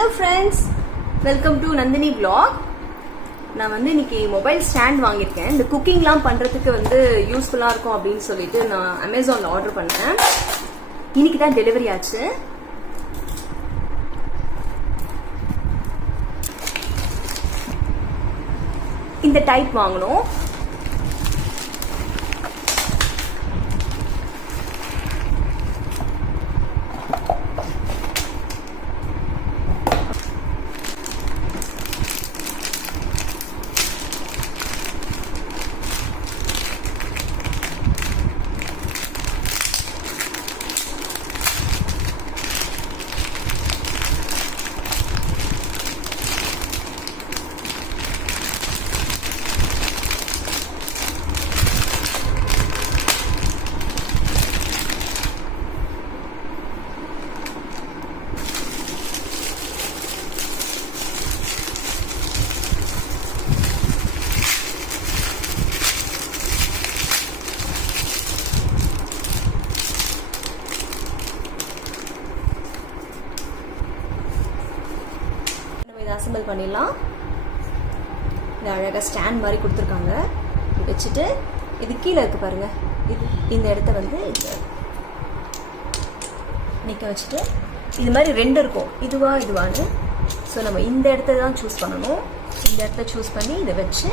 Hello friends, welcome to Nandini vlog. நான் இன்னைக்கு mobile stand வாங்கியிருக்கேன். இந்த குக்கிங்லாம் பண்ணுறதுக்கு யூஸ்ஃபுல்லாக இருக்கும் அப்படின்னு சொல்லிட்டு நான் அமேசானில் ஆர்டர் பண்ணேன். இன்னைக்கு தான் டெலிவரி ஆச்சு. இந்த டைப் வாங்கணும். அசெம்பிள் பண்ணிடலாம். இது அழகாக ஸ்டாண்ட் மாதிரி கொடுத்துருக்காங்க. வச்சுட்டு இது கீழே இருக்கு பாருங்க, இது இந்த இடத்த நிற்க வச்சுட்டு இது மாதிரி ரெண்டு இருக்கும், இதுவான்னு. ஸோ நம்ம இந்த இடத்த தான் சூஸ் பண்ணணும். இந்த இடத்த சூஸ் பண்ணி இதை வச்சு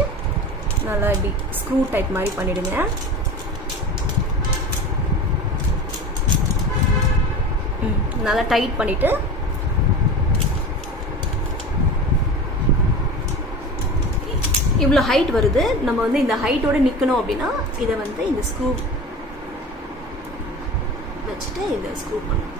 நல்லா இப்படி ஸ்க்ரூ டைப் மாதிரி பண்ணிடுங்க. நல்லா டைட் பண்ணிட்டு இவ்வளோ ஹைட் வருது. நம்ம இந்த ஹைட்டோட நிற்கணும் அப்படின்னா இதை இந்த ஸ்க்ரூ வச்சுட்டு இதை ஸ்க்ரூ பண்ணணும்.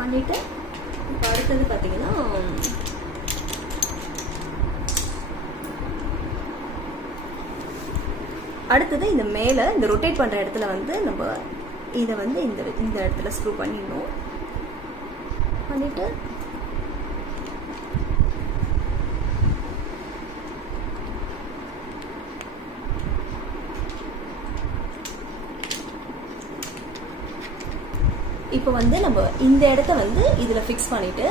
பண்ணிட்டு இப்போ அடுத்தது பார்த்தீங்கன்னா அடுத்தது இந்த மேலே இந்த ரொட்டேட் பண்ணுற இடத்துல நம்ம இதை இந்த இடத்துல ஸ்க்ரூ பண்ணிடணும். பண்ணிட்டு இப்போ நம்ம இந்த இடத்த இதில் ஃபிக்ஸ் பண்ணிட்டு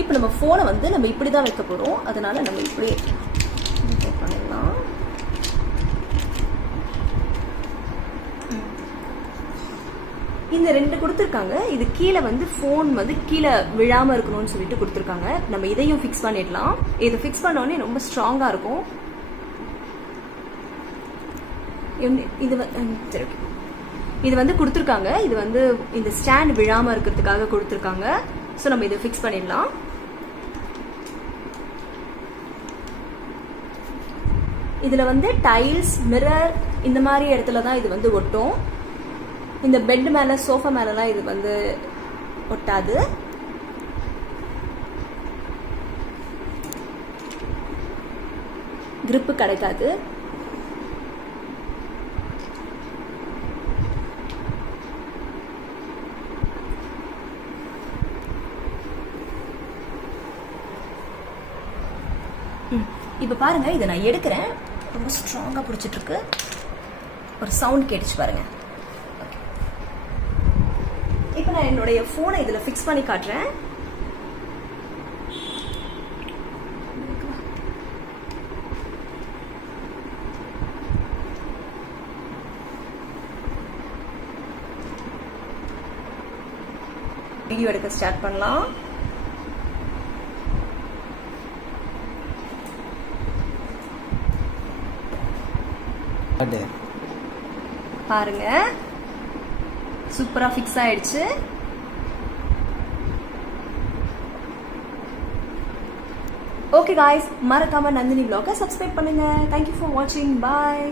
இப்போ நம்ம ஃபோனை நம்ம இப்படி தான் வைக்க போகிறோம். அதனால நம்ம இப்படி பண்ணிடலாம். இந்த ரெண்டு கொடுத்துருக்காங்க. இது கீழே ஃபோன் கீழே விழாமல் இருக்கணும்னு சொல்லிட்டு கொடுத்துருக்காங்க. நம்ம இதையும் ஃபிக்ஸ் பண்ணிடலாம். இதை ஃபிக்ஸ் பண்ணோடனே ரொம்ப ஸ்ட்ராங்காக இருக்கும். இது கொடுத்துருக்காங்க. இது இந்த ஸ்டாண்ட் விழாமல் இருக்கிறதுக்காக கொடுத்துருக்காங்க. ஸோ நம்ம இதை ஃபிக்ஸ் பண்ணிடலாம். இதில் டைல்ஸ், மிரர் இந்த மாதிரி இடத்துல தான் இது ஒட்டும். இந்த பெட் மேலே, சோஃபா மேலெலாம் இது ஒட்டாது. கிரிப்பு கிடைக்காது. இப்போ பாருங்க, இதை நான் எடுக்கிறேன். ரொம்ப ஸ்ட்ராங்காக பிடிச்சிட்டு இருக்கு. ஒரு சவுண்ட் கேட்டுச்சு பாருங்க. இப்போ நான் என்னுடைய ஃபோனை இதில் ஃபிக்ஸ் பண்ணி காட்டுறேன். வீடியோ எடுக்க ஸ்டார்ட் பண்ணலாம். பாருங்க, சூப்பரா ஃபிக்ஸ் ஆயிடுச்சு. ஓகே காய்ஸ், மறக்காம நந்தினி vlog-ஐ சப்ஸ்கிரைப் பண்ணுங்க. தேங்க்யூ ஃபார் வாட்சிங். பாய்.